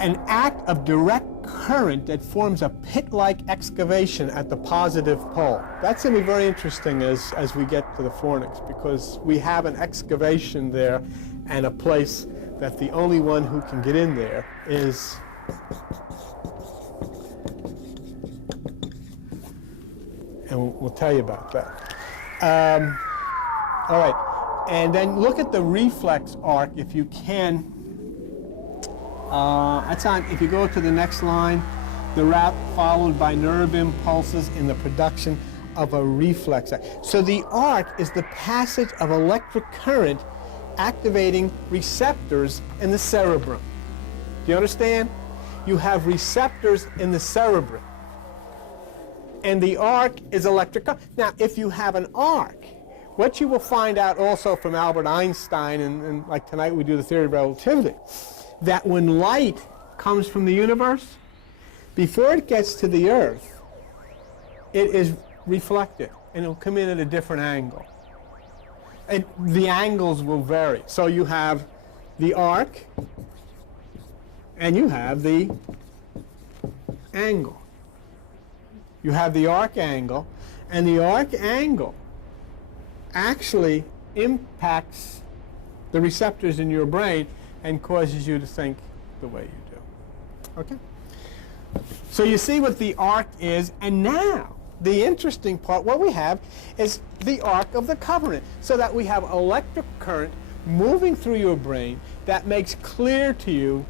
an act of direct current that forms a pit-like excavation at the positive pole. That's going to be very interesting as we get to the fornix, because we have an excavation there and a place that the only one who can get in there is and we'll tell you about that. All right, and then look at the reflex arc if you can. That's on, if you go to the next line, the route followed by Cherubim pulses in the production of a reflex arc. So the arc is the passage of electric current activating receptors in the cerebrum. Do you understand? You have receptors in the cerebrum. And the arc is electric current. Now, if you have an arc, what you will find out also from Albert Einstein, and like tonight we do the theory of relativity, that when light comes from the universe, before it gets to the Earth, it is reflected, and it will come in at a different angle. And the angles will vary. So you have the arc, and you have the angle. You have the arc angle, and the arc angle actually impacts the receptors in your brain and causes you to think the way you do. Okay? So you see what the arc is, and now the interesting part, what we have is the Ark of the Covenant, so that we have electric current moving through your brain that makes clear to you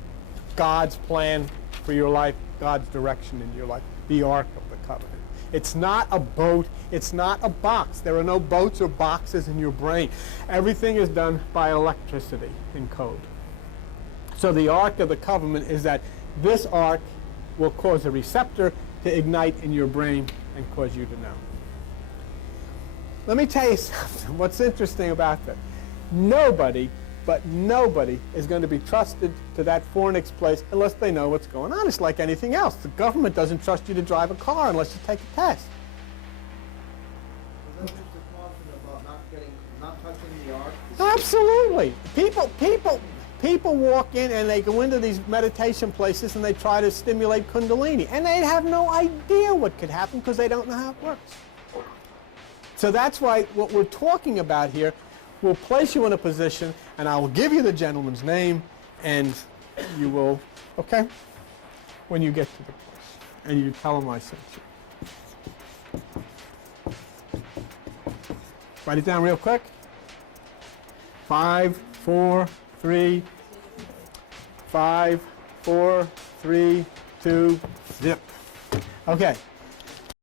God's plan for your life, God's direction in your life, the Ark of the Covenant. It's not a boat, it's not a box. There are no boats or boxes in your brain. Everything is done by electricity and code. So the Ark of the Covenant is that this arc will cause a receptor to ignite in your brain and cause you to know. Let me tell you something. What's interesting about that? Nobody, but nobody, is going to be trusted to that fornix place unless they know what's going on. It's like anything else. The government doesn't trust you to drive a car unless you take a test. Is that just a caution about not touching the ark? Absolutely. People walk in and they go into these meditation places and they try to stimulate Kundalini, and they have no idea what could happen because they don't know how it works. So that's why what we're talking about here will place you in a position, and I will give you the gentleman's name, and you will, okay, when you get to the place, and you tell him I sent you. Write it down real quick. 5, 4, 3, 5, 4, 3, 2, zip. Okay.